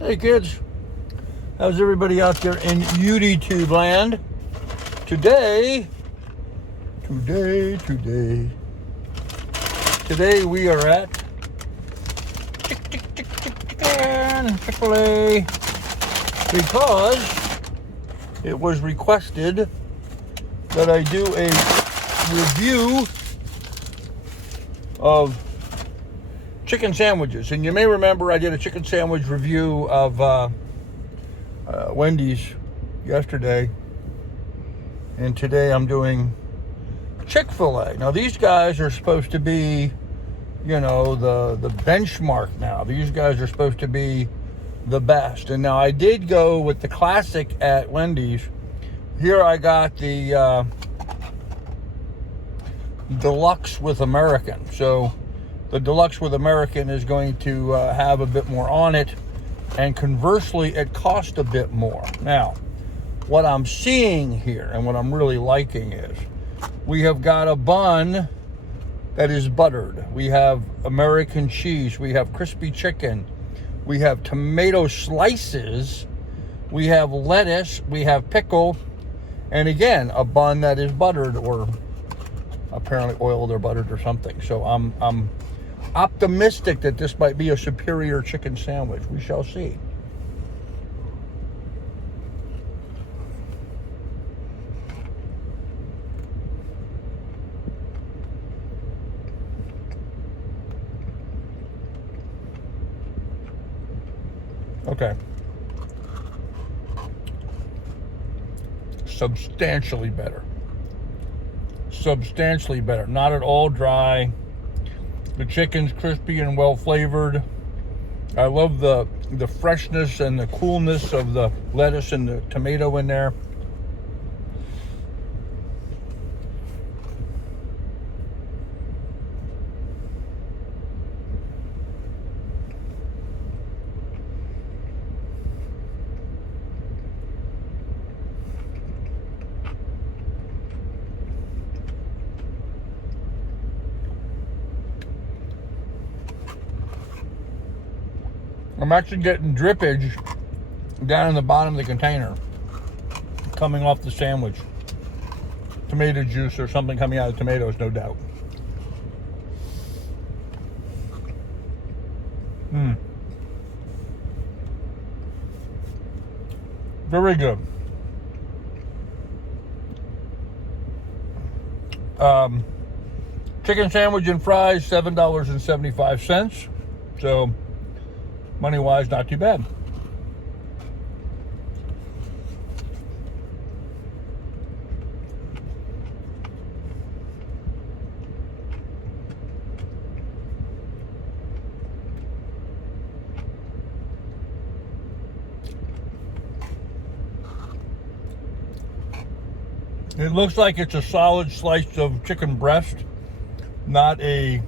Hey kids, how's everybody out there in YouTube land? Today we are at Chick-Fil-A because it was requested that I do a review of chicken sandwiches. And you may remember I did a chicken sandwich review of Wendy's yesterday. And today I'm doing Chick-Fil-A. Now these guys are supposed to be, you know, the benchmark now. These guys are supposed to be the best. And now I did go with the classic at Wendy's. Here I got the Deluxe with American. So the Deluxe with American is going to have a bit more on it, and conversely, it costs a bit more. Now, what I'm seeing here and what I'm really liking is we have got a bun that is buttered. We have American cheese. We have crispy chicken. We have tomato slices. We have lettuce. We have pickle. And again, a bun that is buttered, or apparently oiled or buttered or something. So I'm optimistic that this might be a superior chicken sandwich. We shall see. Okay. Substantially better. Substantially better. Not at all dry. The chicken's crispy and well flavored. I love the freshness and the coolness of the lettuce and the tomato in there. I'm actually getting drippage down in the bottom of the container coming off the sandwich. Tomato juice or something coming out of tomatoes, no doubt. Very good. Chicken sandwich and fries, $7.75. So money-wise, not too bad. It looks like it's a solid slice of chicken breast, not a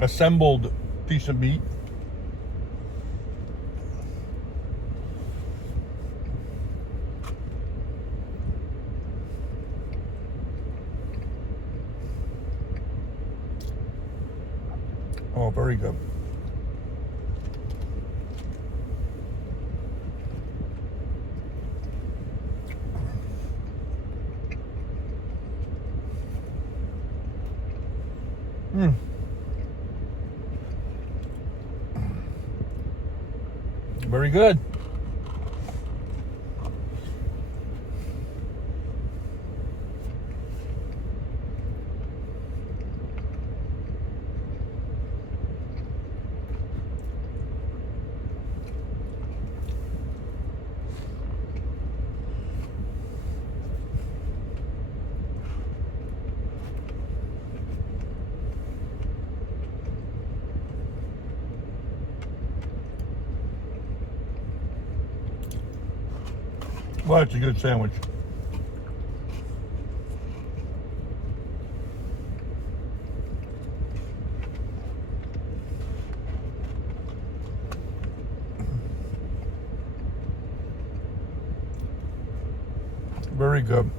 assembled piece of meat. Oh, very good. Very good. Well, it's a good sandwich. Very good.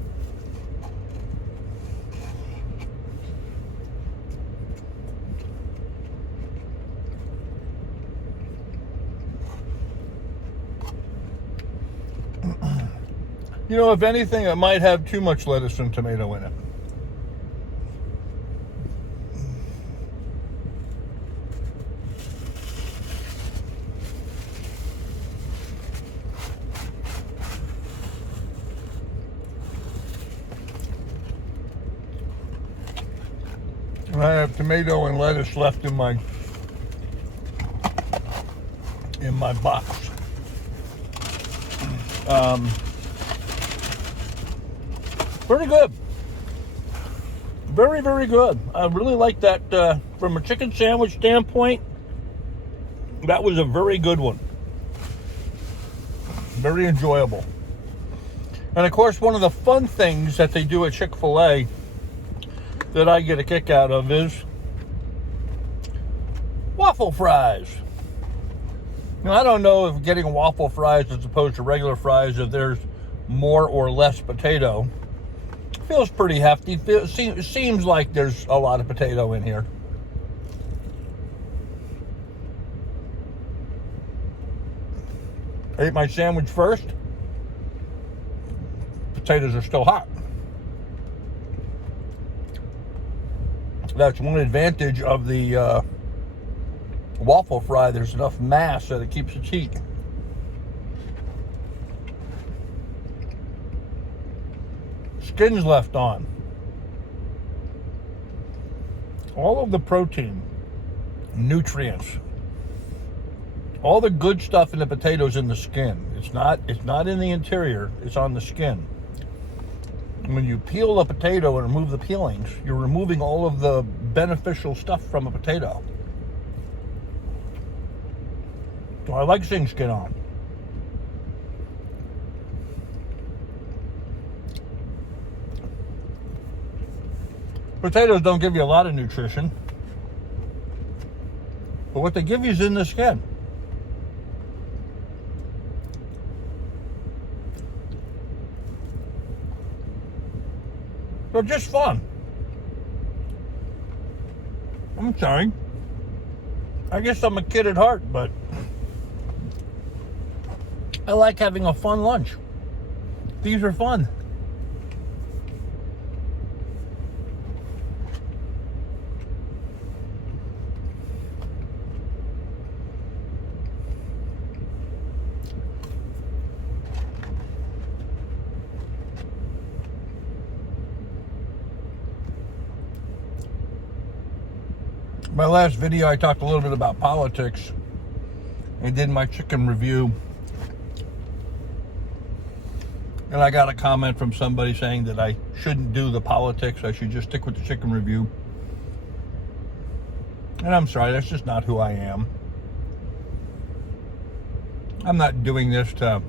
You know, if anything, it might have too much lettuce and tomato in it. And I have tomato and lettuce left in my box. Pretty good. Very, very good. I really like that. From a chicken sandwich standpoint, that was a very good one. Very enjoyable. And of course, one of the fun things that they do at Chic-Fil-A that I get a kick out of is waffle fries. Now, I don't know if getting waffle fries as opposed to regular fries, if there's more or less potato. Feels pretty hefty. Seems like there's a lot of potato in here. I ate my sandwich first. Potatoes are still hot. That's one advantage of the waffle fry. There's enough mass that it keeps its heat. Skin's left on. All of the protein, nutrients, all the good stuff in the potatoes in the skin. It's not in the interior, it's on the skin. When you peel a potato and remove the peelings, you're removing all of the beneficial stuff from a potato. So I like seeing skin on. Potatoes don't give you a lot of nutrition, but what they give you is in the skin. They're just fun. I'm sorry. I guess I'm a kid at heart, but I like having a fun lunch. These are fun. My last video, I talked a little bit about politics. I did my chicken review. And I got a comment from somebody saying that I shouldn't do the politics. I should just stick with the chicken review. And I'm sorry, that's just not who I am. I'm not doing this to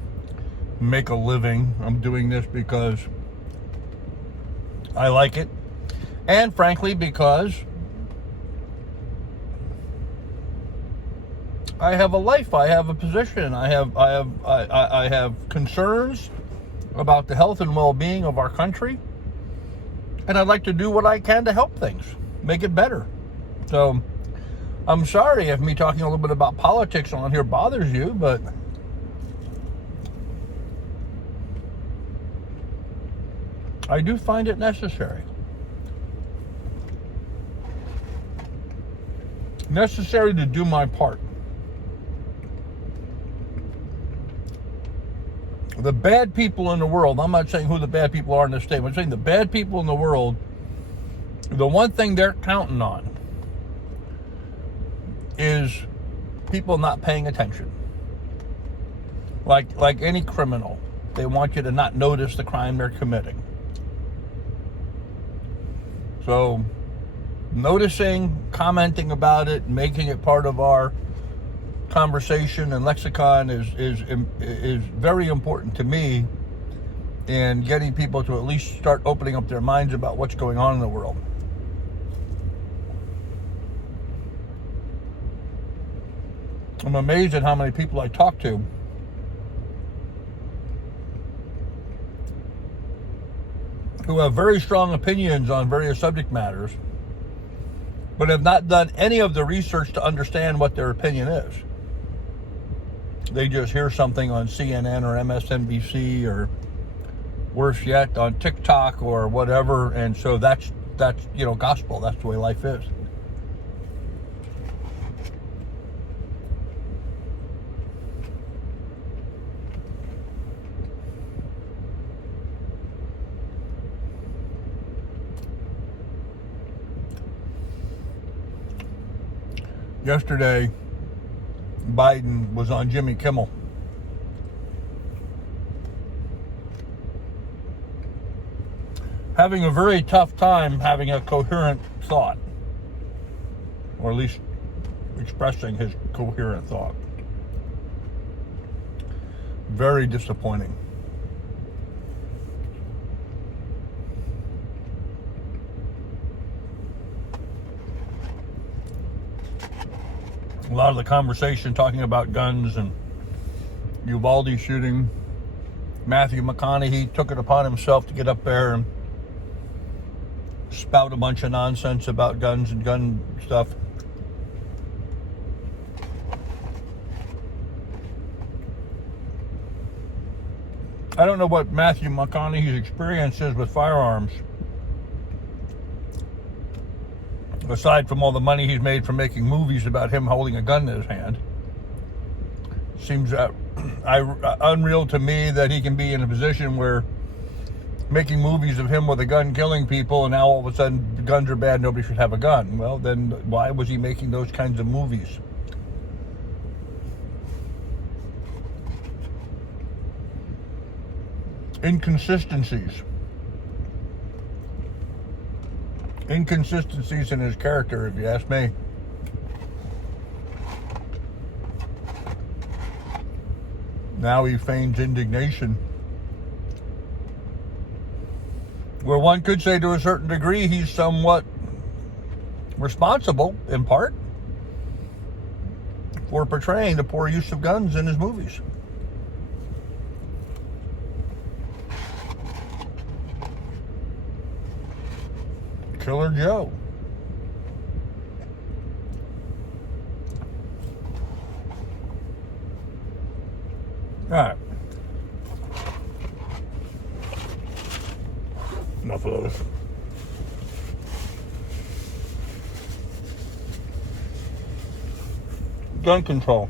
make a living. I'm doing this because I like it. And frankly, because I have a life, I have a position, I have concerns about the health and well-being of our country, and I'd like to do what I can to help things, make it better. So I'm sorry if me talking a little bit about politics on here bothers you, but I do find it necessary. Necessary to do my part. The bad people in the world, I'm not saying who the bad people are in this state, I'm saying the bad people in the world, the one thing they're counting on is people not paying attention. Like any criminal, they want you to not notice the crime they're committing. So noticing, commenting about it, making it part of our conversation and lexicon is very important to me in getting people to at least start opening up their minds about what's going on in the world. I'm amazed at how many people I talk to who have very strong opinions on various subject matters, but have not done any of the research to understand what their opinion is. They just hear something on CNN or MSNBC or worse yet, on TikTok or whatever. And so that's gospel. That's the way life is. Yesterday, Biden was on Jimmy Kimmel. Having a very tough time having a coherent thought, or at least expressing his coherent thought. Very disappointing. A lot of the conversation talking about guns and Uvalde shooting. Matthew McConaughey took it upon himself to get up there and spout a bunch of nonsense about guns and gun stuff. I don't know what Matthew McConaughey's experience is with firearms, aside from all the money he's made from making movies about him holding a gun in his hand. Seems unreal to me that he can be in a position where making movies of him with a gun killing people, and now all of a sudden guns are bad, nobody should have a gun. Well, then why was he making those kinds of movies? Inconsistencies in his character, if you ask me. Now he feigns indignation, where one could say to a certain degree he's somewhat responsible, in part, for portraying the poor use of guns in his movies. Killer Joe. All right. Enough of those. Gun control.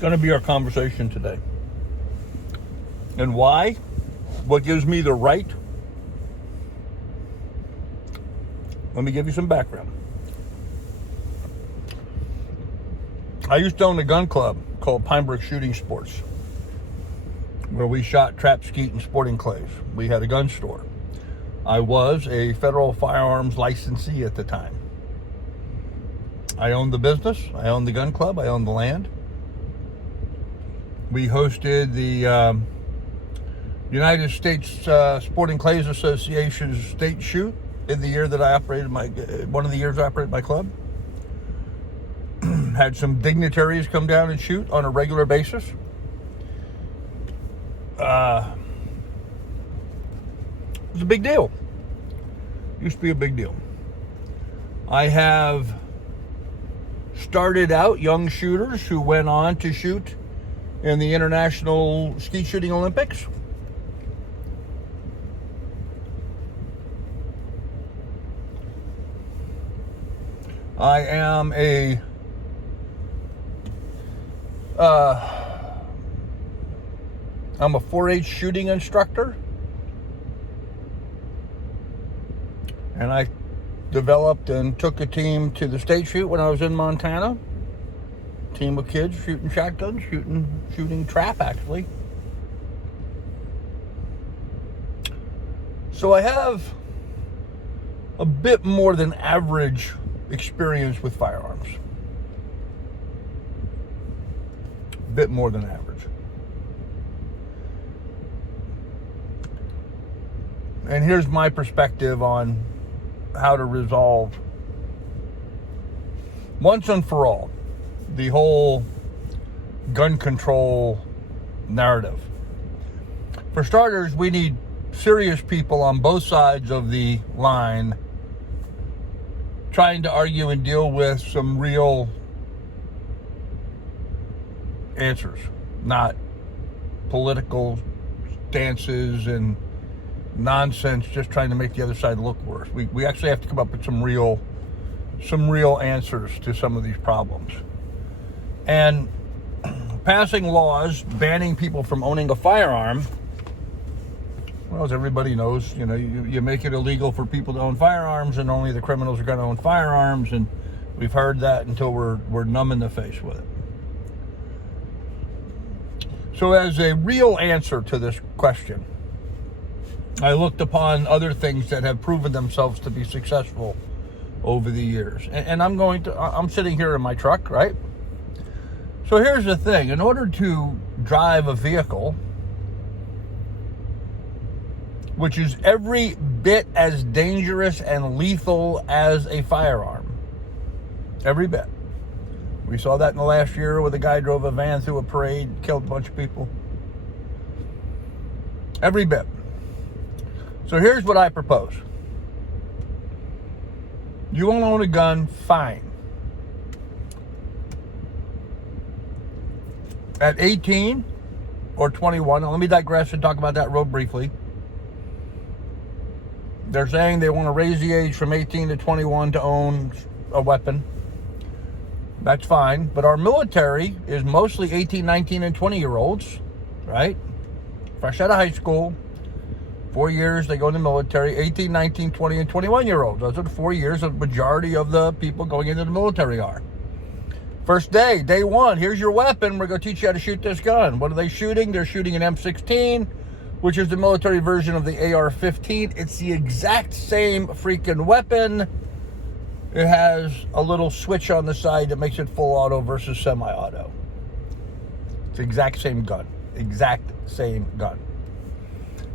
Going to be our conversation today. And why? What gives me the right? Let me give you some background. I used to own a gun club called Pinebrook Shooting Sports, where we shot, trap, skeet, and sporting clays. We had a gun store. I was a federal firearms licensee at the time. I owned the business. I owned the gun club. I owned the land. We hosted the United States Sporting Clays Association's state shoot in the year that I operated one of the years I operated my club. Had some dignitaries come down and shoot on a regular basis. It was a big deal. Used to be a big deal. I have started out young shooters who went on to shoot in the International Skeet Shooting Olympics. I am I'm a 4-H shooting instructor, and I developed and took a team to the state shoot when I was in Montana. Team of kids shooting shotguns, shooting trap, actually. So I have a bit more than average experience with firearms. Bit more than average. And here's my perspective on how to resolve once and for all the whole gun control narrative. For starters, we need serious people on both sides of the line trying to argue and deal with some real answers, not political stances and nonsense just trying to make the other side look worse. We actually have to come up with some real answers to some of these problems. And passing laws banning people from owning a firearm, well, as everybody knows, you make it illegal for people to own firearms, and only the criminals are going to own firearms, and we've heard that until we're numb in the face with it. So as a real answer to this question, I looked upon other things that have proven themselves to be successful over the years. And I'm sitting here in my truck, right? So here's the thing. In order to drive a vehicle, which is every bit as dangerous and lethal as a firearm, every bit. We saw that in the last year where the guy drove a van through a parade, killed a bunch of people. Every bit. So here's what I propose. You won't own a gun, fine. At 18 or 21, now let me digress and talk about that real briefly. They're saying they want to raise the age from 18 to 21 to own a weapon. That's fine. But our military is mostly 18, 19, and 20-year-olds, right? Fresh out of high school. 4 years, they go in the military. 18, 19, 20, and 21-year-olds. Those are the 4 years the majority of the people going into the military are. First day one, here's your weapon. We're going to teach you how to shoot this gun. What are they shooting? They're shooting an M16, which is the military version of the AR-15. It's the exact same freaking weapon. It has a little switch on the side that makes it full auto versus semi-auto. It's the exact same gun. Exact same gun.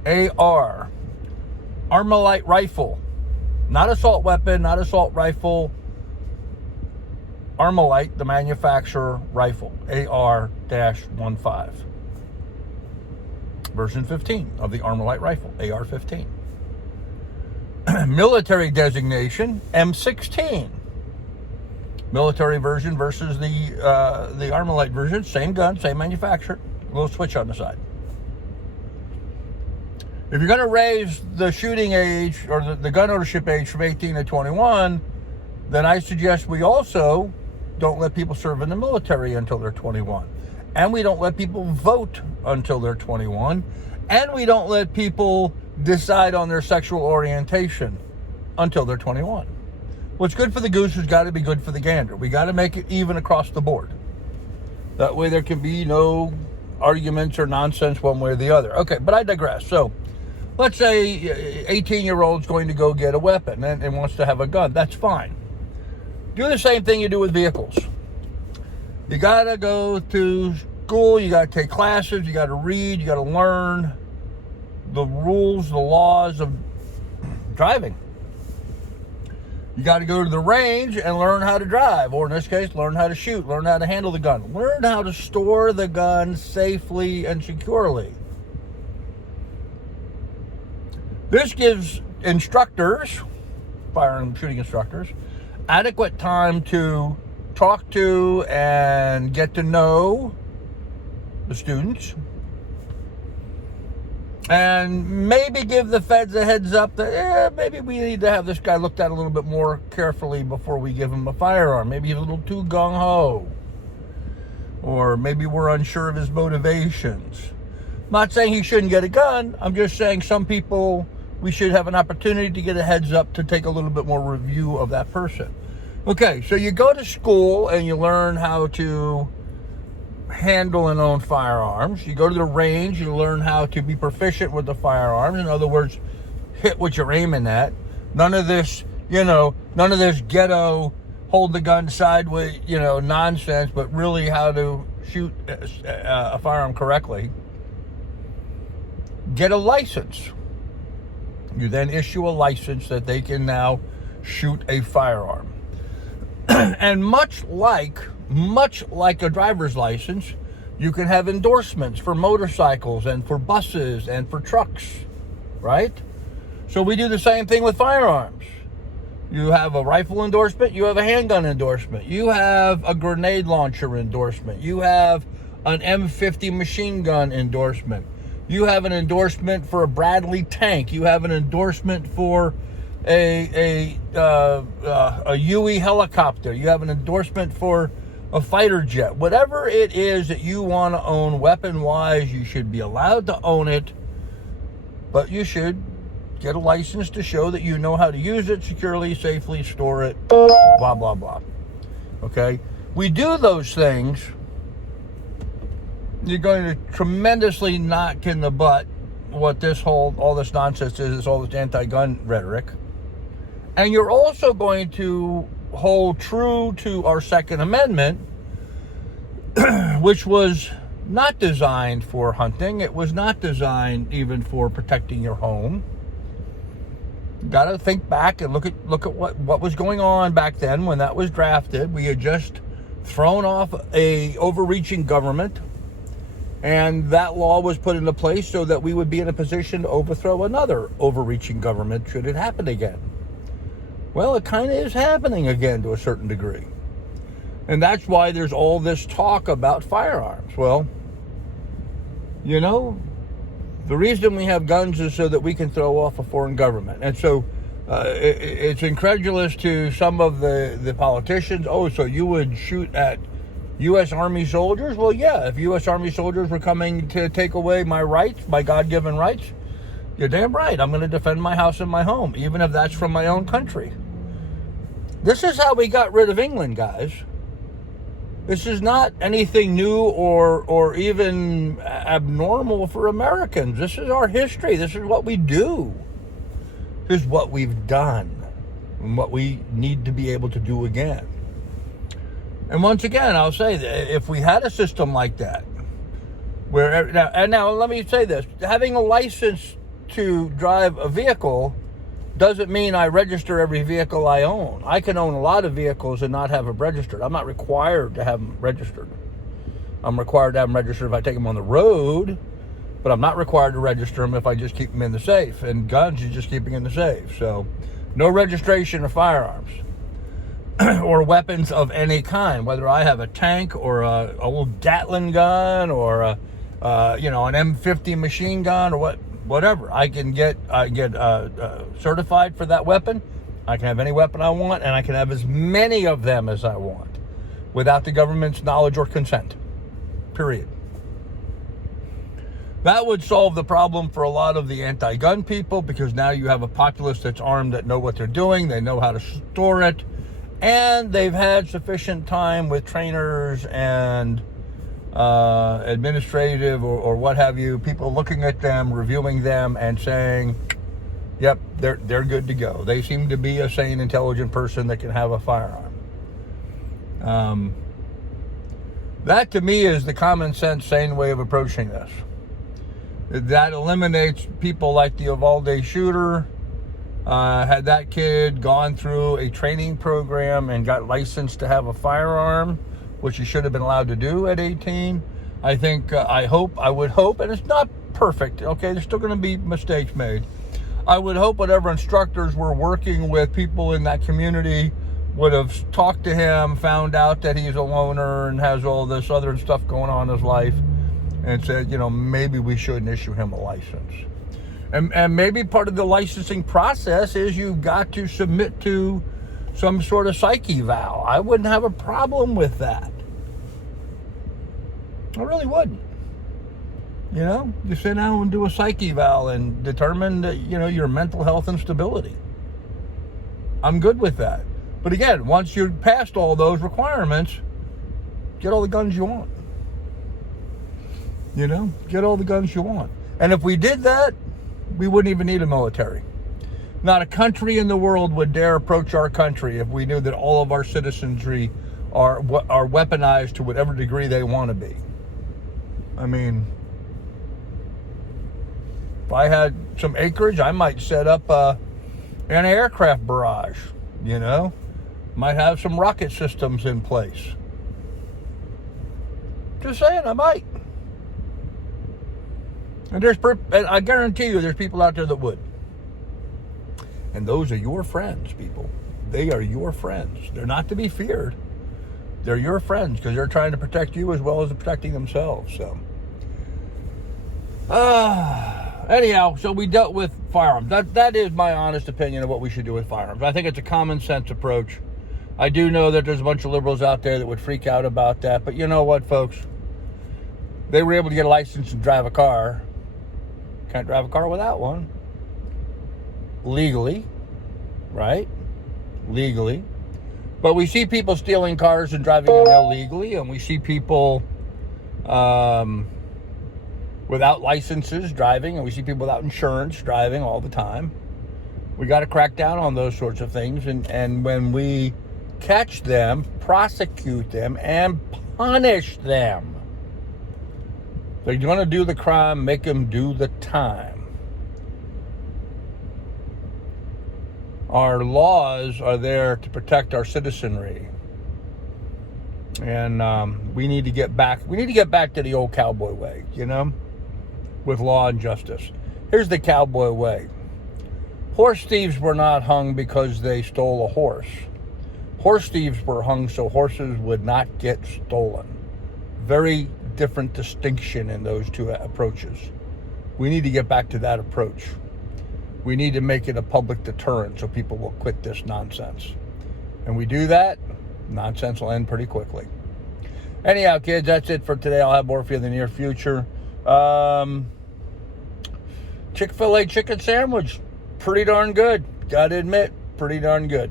AR, Armalite rifle. Not assault weapon, not assault rifle. Armalite, the manufacturer, rifle. AR-15. Version 15 of the Armalite rifle. AR-15. Military designation, M16. Military version versus the Armalite version. Same gun, same manufacturer. A little switch on the side. If you're going to raise the shooting age or the gun ownership age from 18 to 21, then I suggest we also don't let people serve in the military until they're 21. And we don't let people vote until they're 21. And we don't let people decide on their sexual orientation until they're 21. What's good for the goose has got to be good for the gander. We got to make it even across the board. That way there can be no arguments or nonsense one way or the other. Okay, but I digress. So let's say 18-year-old's going to go get a weapon and wants to have a gun. That's fine. Do the same thing you do with vehicles. You got to go to school. You got to take classes. You got to read. You got to learn the rules, the laws of driving. You got to go to the range and learn how to drive, or in this case, learn how to shoot, learn how to handle the gun, learn how to store the gun safely and securely. This gives instructors, firearm shooting instructors, adequate time to talk to and get to know the students, and maybe give the feds a heads up that maybe we need to have this guy looked at a little bit more carefully before we give him a firearm. Maybe he's a little too gung-ho, or maybe we're unsure of his motivations. I'm not saying he shouldn't get a gun. I'm just saying some people, we should have an opportunity to get a heads up to take a little bit more review of that person. Okay, so you go to school and you learn how to handle and own firearms. You go to the range, you learn how to be proficient with the firearms. In other words, hit what you're aiming at. None of this, none of this ghetto, hold the gun sideways, nonsense, but really how to shoot a firearm correctly. Get a license. You then issue a license that they can now shoot a firearm. And much like a driver's license, you can have endorsements for motorcycles and for buses and for trucks, right? So we do the same thing with firearms. You have a rifle endorsement, you have a handgun endorsement, you have a grenade launcher endorsement, you have an M50 machine gun endorsement. You have an endorsement for a Bradley tank. You have an endorsement for a Huey helicopter. You have an endorsement for a fighter jet. Whatever it is that you want to own weapon-wise, you should be allowed to own it, but you should get a license to show that you know how to use it securely, safely, store it, blah, blah, blah. Okay? We do those things, you're going to tremendously knock in the butt what all this nonsense is all this anti-gun rhetoric. And you're also going to hold true to our Second Amendment, which was not designed for hunting. It was not designed even for protecting your home. You got to think back and look at what was going on back then when that was drafted. We had just thrown off a overreaching government, and that law was put into place so that we would be in a position to overthrow another overreaching government should it happen again. Well, it kind of is happening again to a certain degree. And that's why there's all this talk about firearms. Well, you know, the reason we have guns is so that we can throw off a foreign government. And so it's incredulous to some of the politicians. Oh, so you would shoot at U.S. Army soldiers? Well, yeah, if U.S. Army soldiers were coming to take away my rights, my God-given rights, you're damn right. I'm going to defend my house and my home, even if that's from my own country. This is how we got rid of England, guys. This is not anything new or even abnormal for Americans. This is our history. This is what we do. This is what we've done and what we need to be able to do again. And once again, I'll say that if we had a system like that, where now let me say this: having a license to drive a vehicle doesn't mean I register every vehicle I own. I can own a lot of vehicles and not have them registered. I'm not required to have them registered. I'm required to have them registered if I take them on the road, but I'm not required to register them if I just keep them in the safe. And guns, you just keeping in the safe. So, no registration of firearms or weapons of any kind, whether I have a tank or a old Gatling gun or an M50 machine gun or whatever. I can get certified for that weapon. I can have any weapon I want, and I can have as many of them as I want without the government's knowledge or consent. Period. That would solve the problem for a lot of the anti-gun people, because now you have a populace that's armed, that know what they're doing, they know how to store it, and they've had sufficient time with trainers and administrative or what have you, people looking at them, reviewing them, and saying, yep, they're good to go. They seem to be a sane, intelligent person that can have a firearm. That to me is the common sense, sane way of approaching this. That eliminates people like the Uvalde shooter. Had that kid gone through a training program and got licensed to have a firearm, which he should have been allowed to do at 18, I think, I would hope, and it's not perfect, okay, there's still going to be mistakes made. I would hope whatever instructors were working with people in that community would have talked to him, found out that he's a loner and has all this other stuff going on in his life, and said, maybe we shouldn't issue him a license. And maybe part of the licensing process is you've got to submit to some sort of psych eval. I wouldn't have a problem with that. I really wouldn't. You sit down and do a psych eval and determine that, your mental health and stability. I'm good with that. But again, once you're past all those requirements, get all the guns you want. Get all the guns you want. And if we did that, we wouldn't even need a military. Not a country in the world would dare approach our country if we knew that all of our citizenry are weaponized to whatever degree they want to be. I mean, if I had some acreage, I might set up an aircraft barrage, Might have some rocket systems in place. Just saying, I might. And I guarantee you there's people out there that would. And those are your friends, people. They are your friends. They're not to be feared. They're your friends because they're trying to protect you as well as protecting themselves. So, anyhow, so we dealt with firearms. That is my honest opinion of what we should do with firearms. I think it's a common sense approach. I do know that there's a bunch of liberals out there that would freak out about that. But you know what, folks? They were able to get a license and drive a car. Can't drive a car without one. Legally, right? Legally. But we see people stealing cars and driving them illegally, and we see people without licenses driving, and we see people without insurance driving all the time. We got to crack down on those sorts of things, and when we catch them, prosecute them, and punish them. They're going to do the crime, make them do the time. Our laws are there to protect our citizenry. And we need to get back. We need to get back to the old cowboy way, you know, with law and justice. Here's the cowboy way. Horse thieves were not hung because they stole a horse. Horse thieves were hung so horses would not get stolen. Very different distinction in those two approaches. We need to get back to that approach. We need to make it a public deterrent so people will quit this nonsense. And we do that, nonsense will end pretty quickly. Anyhow, kids, that's it for today. I'll have more for you in the near future. Chick-Fil-A chicken sandwich, pretty darn good. Gotta admit, pretty darn good.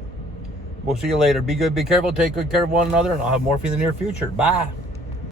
We'll see you later. Be good, be careful, take good care of one another, and I'll have more for you in the near future. Bye.